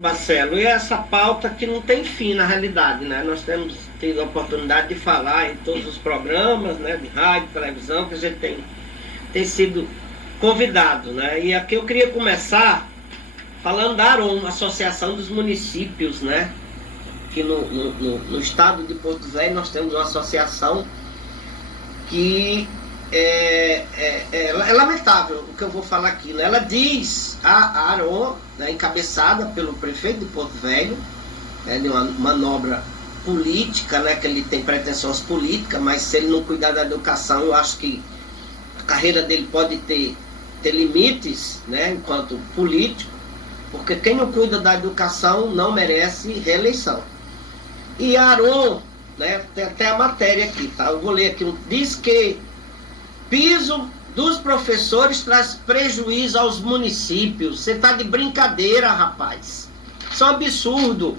Marcelo, e essa pauta que não tem fim na realidade, né? Nós temos tido a oportunidade de falar em todos os programas, né? De rádio, televisão, que a gente tem sido convidado, né? E aqui eu queria começar falando da ARON, Associação dos Municípios, né? Que no estado de Porto Velho nós temos uma associação que é lamentável o que eu vou falar aqui, né? Ela diz, a ARON, né, encabeçada pelo prefeito de Porto Velho, de uma manobra política, né, que ele tem pretensões políticas, mas se ele não cuidar da educação, eu acho que a carreira dele pode ter limites, né, enquanto político, porque quem não cuida da educação não merece reeleição. E a ARON, né, tem até a matéria aqui, tá? Eu vou ler aqui, diz que piso dos professores traz prejuízo aos municípios. Você está de brincadeira, rapaz. Isso é um absurdo.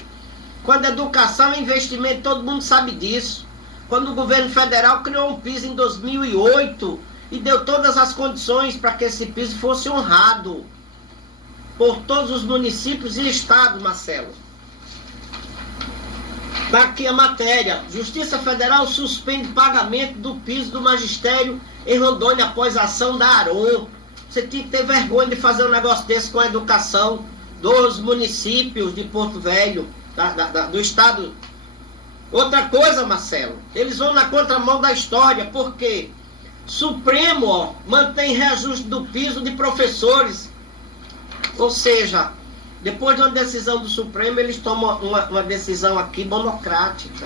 Quando educação é investimento, todo mundo sabe disso. Quando o governo federal criou um piso em 2008 e deu todas as condições para que esse piso fosse honrado por todos os municípios e estados, Marcelo. Está aqui a matéria. Justiça Federal suspende pagamento do piso do magistério em Rondônia após a ação da ARON. Você tinha que ter vergonha de fazer um negócio desse com a educação dos municípios de Porto Velho, do estado. Outra coisa, Marcelo, eles vão na contramão da história, porque Supremo, ó, mantém reajuste do piso de professores. Ou seja, depois de uma decisão do Supremo, eles tomam uma decisão aqui monocrática.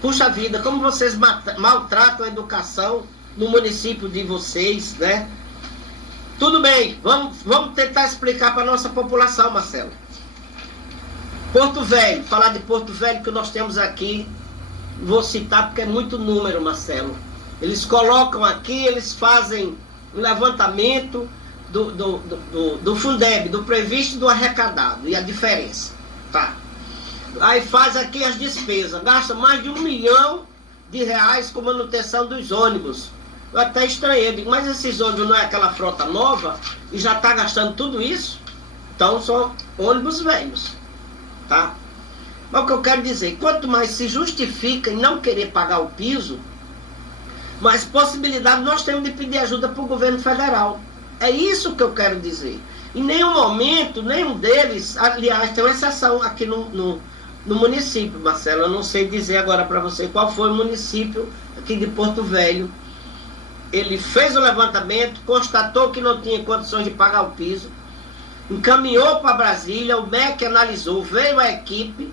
Puxa vida, como vocês maltratam a educação no município de vocês, né? Tudo bem, vamos tentar explicar para a nossa população, Marcelo. Porto Velho, falar de Porto Velho que nós temos aqui, vou citar porque é muito número, Marcelo. Eles colocam aqui, eles fazem um levantamento do Fundeb, do previsto e do arrecadado, e a diferença, tá? Aí faz aqui as despesas, gasta mais de R$1 milhão com manutenção dos ônibus. Eu até estranhei, digo, mas esses ônibus não é aquela frota nova e já está gastando tudo isso? Então são ônibus velhos, tá? Mas o que eu quero dizer, quanto mais se justifica em não querer pagar o piso, mais possibilidade nós temos de pedir ajuda para o governo federal. É isso que eu quero dizer. Em nenhum momento, nenhum deles, aliás, tem uma exceção aqui no município, Marcelo. Eu não sei dizer agora para você qual foi o município aqui de Porto Velho. Ele fez o levantamento, constatou que não tinha condições de pagar o piso, encaminhou para Brasília, o MEC analisou, veio a equipe,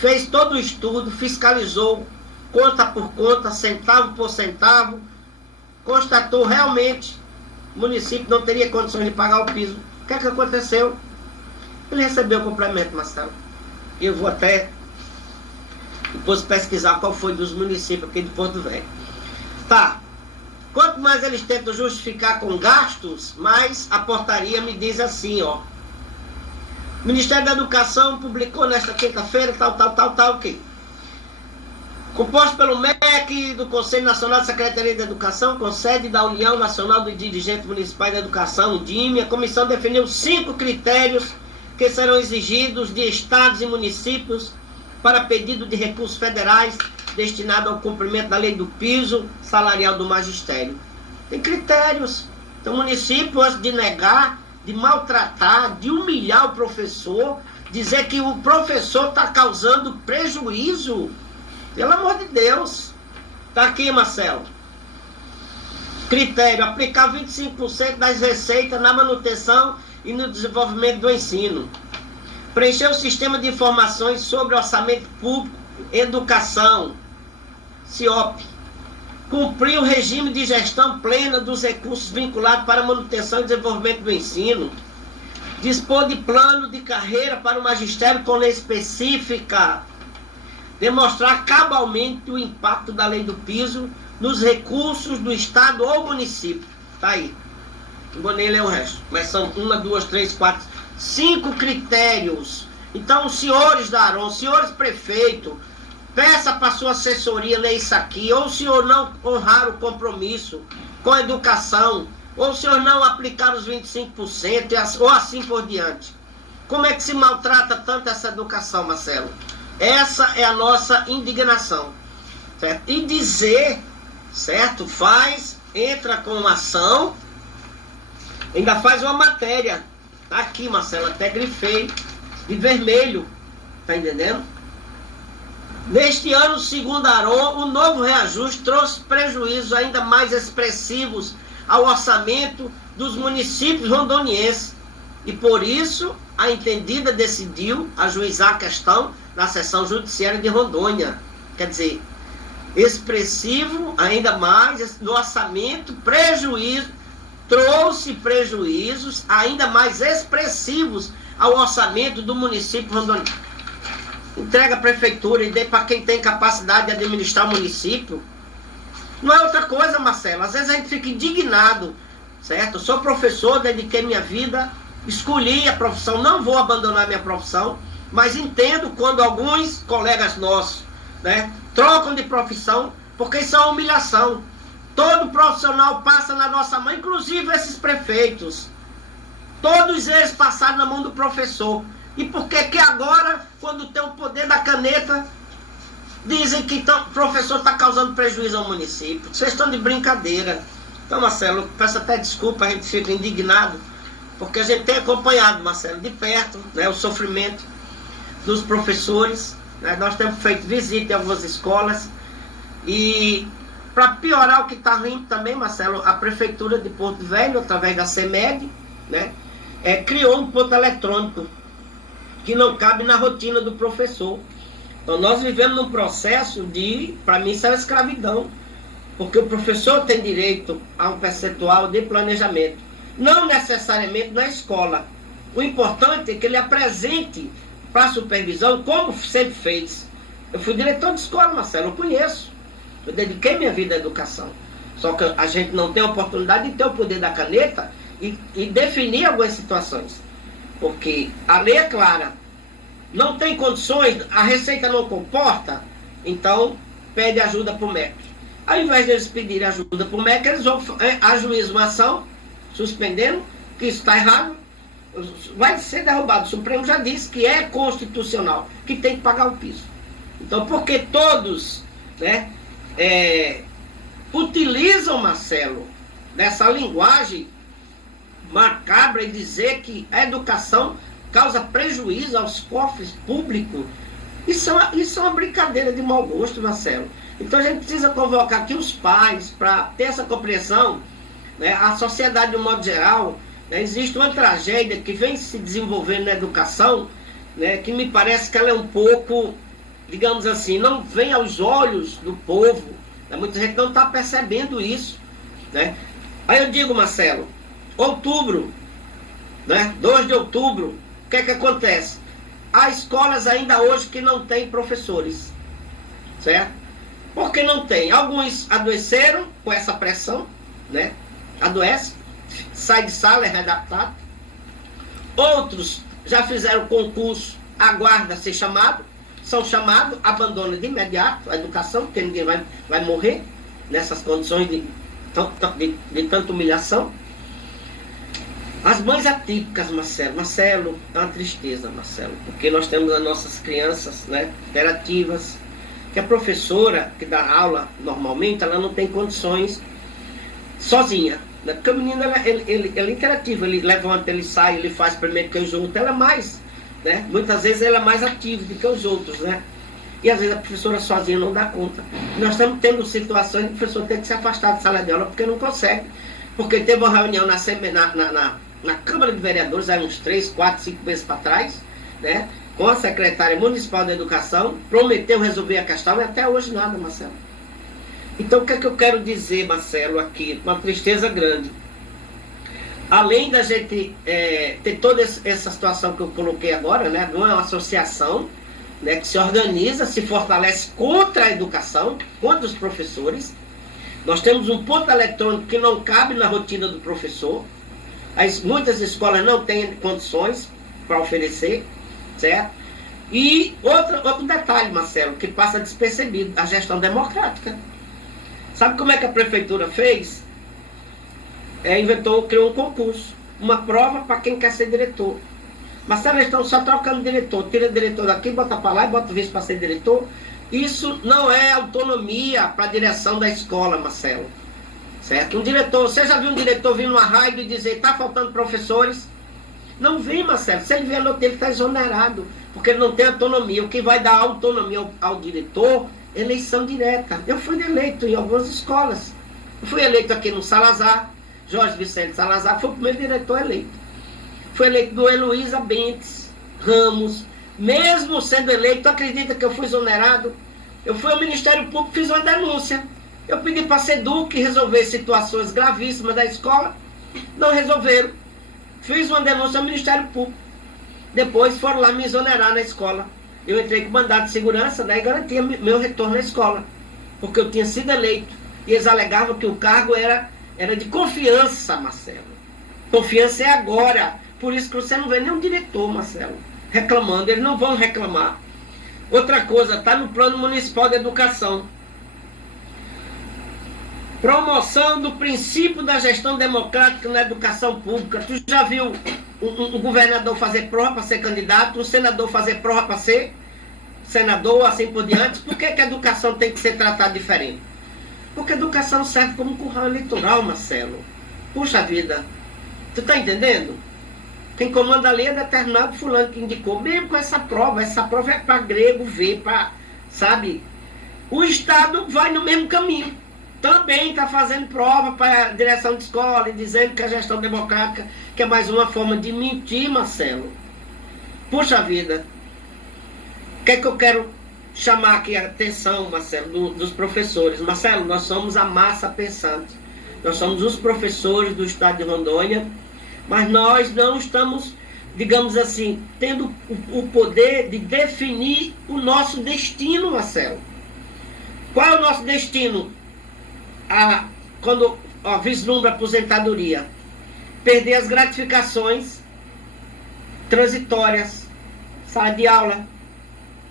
fez todo o estudo, fiscalizou, conta por conta, centavo por centavo, constatou realmente o município não teria condições de pagar o piso. O que é que aconteceu? Ele recebeu o complemento, Marcelo. E eu vou até depois pesquisar qual foi dos municípios aqui de Porto Velho. Tá. Quanto mais eles tentam justificar com gastos, mais a portaria me diz assim, ó. O Ministério da Educação publicou nesta quinta-feira, tal, ok. Composto pelo MEC, do Conselho Nacional de Secretaria de Educação, com sede da União Nacional dos Dirigentes Municipais da Educação, DIME, a comissão definiu 5 critérios que serão exigidos de estados e municípios para pedido de recursos federais destinado ao cumprimento da lei do piso salarial do magistério. Tem critérios. Então o município, antes de negar, de maltratar, de humilhar o professor, dizer que o professor está causando prejuízo. Pelo amor de Deus. Está aqui, Marcelo. Critério: aplicar 25% das receitas na manutenção e no desenvolvimento do ensino. Preencher o sistema de informações sobre orçamento público, educação, CIOP. Cumprir o regime de gestão plena dos recursos vinculados para a manutenção e desenvolvimento do ensino. Dispor de plano de carreira para o magistério com lei específica. Demonstrar cabalmente o impacto da lei do piso nos recursos do estado ou município. Tá aí. Não vou nem ler o resto. Mas são 1, 2, 3, 4, 5 critérios. Então, os senhores da ARON, senhores prefeito, peça para sua assessoria ler isso aqui. Ou o senhor não honrar o compromisso com a educação, ou o senhor não aplicar os 25%, ou assim por diante. Como é que se maltrata tanto essa educação, Marcelo? Essa é a nossa indignação, certo? E dizer, certo? Entra com uma ação, ainda faz uma matéria. Tá aqui, Marcelo, até grifei de vermelho, tá entendendo? Neste ano, segundo Aron, o novo reajuste trouxe prejuízos ainda mais expressivos ao orçamento dos municípios rondonienses. E por isso, a entendida decidiu ajuizar a questão na seção judiciária de Rondônia. Quer dizer, expressivo ainda mais no orçamento, trouxe prejuízos ainda mais expressivos ao orçamento do município rondoniense. Entrega a prefeitura e dê para quem tem capacidade de administrar o município. Não é outra coisa, Marcelo. Às vezes a gente fica indignado, certo? Eu sou professor, dediquei minha vida, escolhi a profissão, não vou abandonar minha profissão, mas entendo quando alguns colegas nossos, né, trocam de profissão, porque isso é uma humilhação. Todo profissional passa na nossa mão, inclusive esses prefeitos. Todos eles passaram na mão do professor. E por que agora, quando tem o poder da caneta, dizem que o professor está causando prejuízo ao município? Vocês estão de brincadeira. Então, Marcelo, peço até desculpa, a gente fica indignado, porque a gente tem acompanhado, Marcelo, de perto, né, o sofrimento dos professores, né? Nós temos feito visita em algumas escolas e, para piorar o que está ruim também, Marcelo, a Prefeitura de Porto Velho, através da CEMED, né, criou um ponto eletrônico que não cabe na rotina do professor. Então nós vivemos num processo para mim isso é uma escravidão, porque o professor tem direito a um percentual de planejamento, não necessariamente na escola. O importante é que ele apresente para a supervisão, como sempre fez. Eu fui diretor de escola, Marcelo, eu conheço. Eu dediquei minha vida à educação. Só que a gente não tem a oportunidade de ter o poder da caneta e definir algumas situações. Porque a lei é clara. Não tem condições, a receita não comporta, então pede ajuda para o MEC. Ao invés de eles pedirem ajuda para o MEC, eles vão ajuizar uma ação, suspendendo, que isso está errado, vai ser derrubado. O Supremo já disse que é constitucional, que tem que pagar o piso. Então, porque todos, né, utilizam, Marcelo, dessa linguagem macabra e dizer que a educação causa prejuízo aos cofres públicos, isso é uma brincadeira de mau gosto, Marcelo. Então a gente precisa convocar aqui os pais para ter essa compreensão, né? A sociedade de um modo geral, né? Existe uma tragédia que vem se desenvolvendo na educação, né? Que me parece que ela é um pouco, digamos assim, não vem aos olhos do povo, né? Muita gente não está percebendo isso, né? Aí eu digo, Marcelo, outubro, né? 2 de outubro, o que é que acontece? Há escolas ainda hoje que não têm professores, certo? Por que não tem? Alguns adoeceram com essa pressão, né? Adoece, sai de sala, é readaptado. Outros já fizeram concurso, aguarda ser chamado, são chamados, abandonam de imediato a educação, porque ninguém vai morrer nessas condições de tanta humilhação. As mães atípicas, Marcelo, é uma tristeza, Marcelo, porque nós temos as nossas crianças, né, interativas, que a professora que dá aula normalmente, ela não tem condições sozinha, né? Porque o menino ele é interativo, ele levanta, ele sai, ele faz primeiro que os outros, ela é mais, né? Muitas vezes ela é mais ativa do que os outros, né? E às vezes a professora sozinha não dá conta. Nós estamos tendo situações que o professor tem que se afastar da sala de aula porque não consegue, porque teve uma reunião na Câmara de Vereadores, há uns 3, 4, 5 meses para trás, né, com a secretária municipal da Educação, prometeu resolver a questão e até hoje nada, Marcelo. Então o que é que eu quero dizer, Marcelo, aqui? Uma tristeza grande. Além da gente ter toda essa situação que eu coloquei agora, né, não é uma associação, né, que se organiza, se fortalece contra a educação, contra os professores. Nós temos um ponto eletrônico que não cabe na rotina do professor. Muitas escolas não têm condições para oferecer, certo? E outro detalhe, Marcelo, que passa despercebido, a gestão democrática. Sabe como é que a prefeitura fez? Criou um concurso, uma prova para quem quer ser diretor. Marcelo, eles estão só trocando diretor. Tira diretor daqui, bota para lá e bota o vice para ser diretor. Isso não é autonomia para a direção da escola, Marcelo. Certo? Um diretor, você já viu um diretor vir numa rádio e dizer, está faltando professores? Não vem, Marcelo. Se ele vier no ele está exonerado, porque ele não tem autonomia. O que vai dar autonomia ao diretor é eleição direta. Eu fui eleito em algumas escolas. Eu fui eleito aqui no Salazar, Jorge Vicente Salazar, foi o primeiro diretor eleito. Fui eleito do Heloísa Bentes Ramos. Mesmo sendo eleito, acredita que eu fui exonerado? Eu fui ao Ministério Público, fiz uma denúncia. Eu pedi para a SEDUC resolver situações gravíssimas da escola. Não resolveram. Fiz uma denúncia ao Ministério Público. Depois foram lá me exonerar na escola. Eu entrei com mandado de segurança, né, e garantia meu retorno à escola. Porque eu tinha sido eleito. E eles alegavam que o cargo era de confiança, Marcelo. Confiança é agora. Por isso que você não vê nenhum diretor, Marcelo, reclamando. Eles não vão reclamar. Outra coisa, está no Plano Municipal de Educação. Promoção do princípio da gestão democrática na educação pública. Tu já viu um governador fazer prova para ser candidato, um senador fazer prova para ser senador, assim por diante? Por que a educação tem que ser tratada diferente? Porque a educação serve como curral eleitoral, Marcelo. Puxa vida, tu tá entendendo? Quem comanda ali é determinado fulano que indicou, mesmo com essa prova é para grego ver, para, sabe? O Estado vai no mesmo caminho. Também está fazendo prova para a direção de escola e dizendo que a gestão democrática que é mais uma forma de mentir, Marcelo. Puxa vida. O que é que eu quero chamar aqui a atenção, Marcelo, dos professores? Marcelo, nós somos a massa pensante. Nós somos os professores do estado de Rondônia, mas nós não estamos, digamos assim, tendo o poder de definir o nosso destino, Marcelo. Qual é o nosso destino? Quando vislumbra a aposentadoria, perder as gratificações transitórias, sala de aula,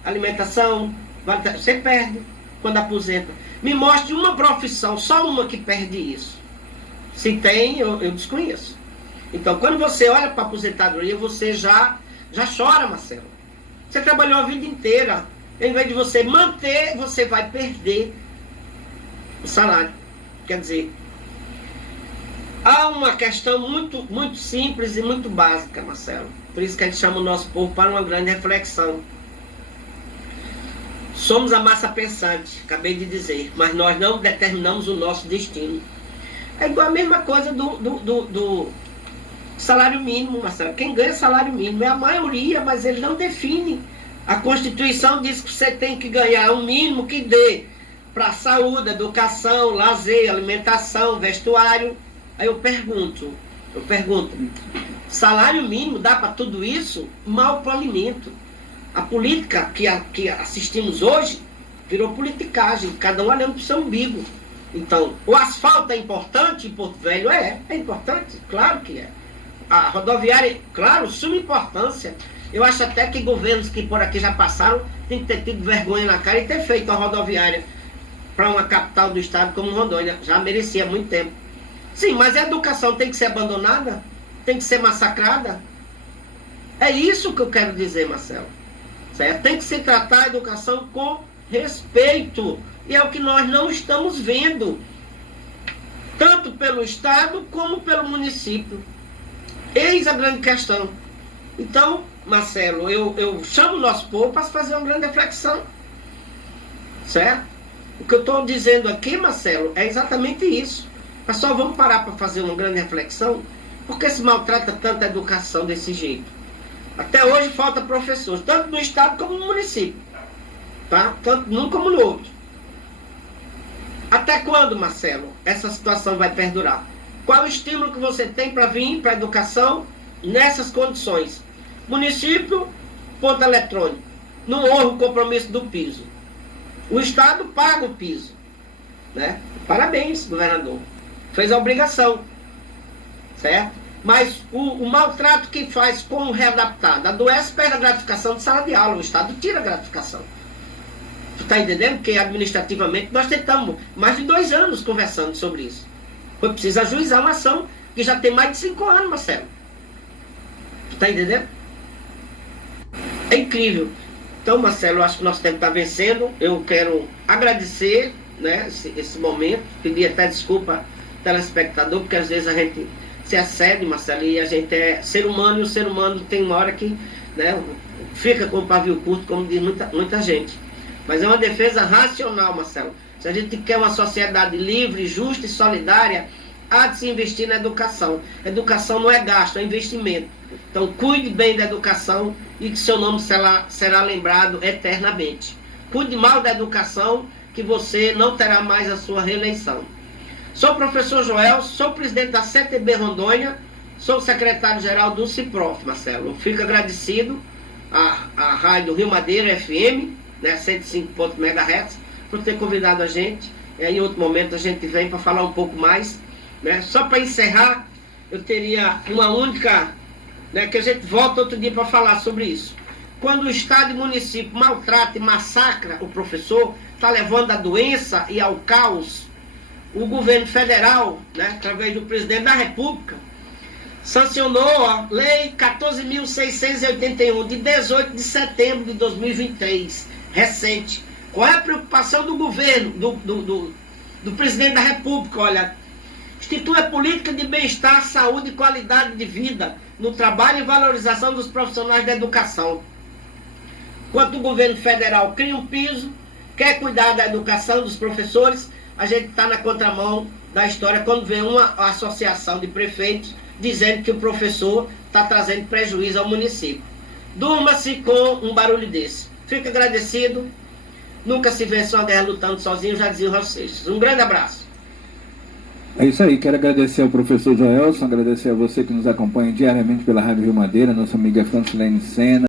alimentação, você perde quando aposenta. Me mostre uma profissão, só uma que perde isso. Se tem, eu desconheço. Então, quando você olha para a aposentadoria, você já chora, Marcelo. Você trabalhou a vida inteira. Em vez de você manter, você vai perder o salário. Quer dizer, há uma questão muito, muito simples e muito básica, Marcelo. Por isso que a gente chama o nosso povo para uma grande reflexão. Somos a massa pensante, acabei de dizer, mas nós não determinamos o nosso destino. É igual a mesma coisa do salário mínimo, Marcelo. Quem ganha salário mínimo é a maioria, mas ele não define. A Constituição diz que você tem que ganhar um mínimo que dê para saúde, educação, lazer, alimentação, vestuário. Aí eu pergunto, salário mínimo dá para tudo isso? Mal para o alimento. A política que assistimos hoje virou politicagem, cada um olhando para o seu umbigo. Então, o asfalto é importante em Porto Velho? É importante, claro que é. A rodoviária, claro, suma importância. Eu acho até que governos que por aqui já passaram têm que ter tido vergonha na cara e ter feito a rodoviária para uma capital do estado como Rondônia. Já merecia há muito tempo. Sim, mas a educação tem que ser abandonada? Tem que ser massacrada? É isso que eu quero dizer, Marcelo. Certo? Tem que se tratar a educação com respeito. E é o que nós não estamos vendo. Tanto pelo estado como pelo município. Eis a grande questão. Então, Marcelo, eu chamo o nosso povo para fazer uma grande reflexão. Certo? O que eu estou dizendo aqui, Marcelo, é exatamente isso. Mas só vamos parar para fazer uma grande reflexão, porque se maltrata tanto a educação desse jeito. Até hoje falta professores, tanto no estado como no município. Tá? Tanto num como no outro. Até quando, Marcelo, essa situação vai perdurar? Qual o estímulo que você tem para vir para a educação nessas condições? Município, ponto eletrônico. Não honra o compromisso do piso. O Estado paga o piso. Né? Parabéns, governador. Fez a obrigação. Certo? Mas o maltrato que faz com o readaptado, adoece, perde a gratificação de sala de aula. O Estado tira a gratificação. Tu está entendendo? Que administrativamente nós tentamos mais de 2 anos conversando sobre isso. Foi preciso ajuizar uma ação que já tem mais de 5 anos, Marcelo. Tu está entendendo? É incrível. Então, Marcelo, eu acho que nosso tempo está vencendo. Eu quero agradecer, né, esse momento, pedir até desculpa ao telespectador, porque às vezes a gente se excede, Marcelo, e a gente é ser humano, e o ser humano tem uma hora que, né, fica com o pavio curto, como diz muita gente. Mas é uma defesa racional, Marcelo. Se a gente quer uma sociedade livre, justa e solidária, há de se investir na educação. Educação não é gasto, é investimento. Então, cuide bem da educação e que seu nome será lembrado eternamente. Cuide mal da educação, que você não terá mais a sua reeleição. Sou o professor Joel, sou presidente da CTB Rondônia, sou secretário-geral do CIPROF, Marcelo. Eu fico agradecido à Rádio Rio Madeira FM, né, 105 MHz, por ter convidado a gente. E aí, em outro momento, a gente vem para falar um pouco mais. Né? Só para encerrar, eu teria uma única, né, que a gente volta outro dia para falar sobre isso. Quando o Estado e o município maltrata e massacra o professor, está levando à doença e ao caos, o governo federal, né, através do presidente da República, sancionou a Lei 14.681, de 18 de setembro de 2023, recente. Qual é a preocupação do governo, do presidente da República? Olha, institui a política de bem-estar, saúde e qualidade de vida no trabalho e valorização dos profissionais da educação. Enquanto o governo federal cria um piso, quer cuidar da educação dos professores, a gente está na contramão da história quando vê uma associação de prefeitos dizendo que o professor está trazendo prejuízo ao município. Durma-se com um barulho desse. Fico agradecido. Nunca se vence uma guerra lutando sozinho, já dizia o Raul Seixas. Um grande abraço. É isso aí, quero agradecer ao professor Joelson, agradecer a você que nos acompanha diariamente pela Rádio Rio Madeira, nossa amiga Francilene Sena.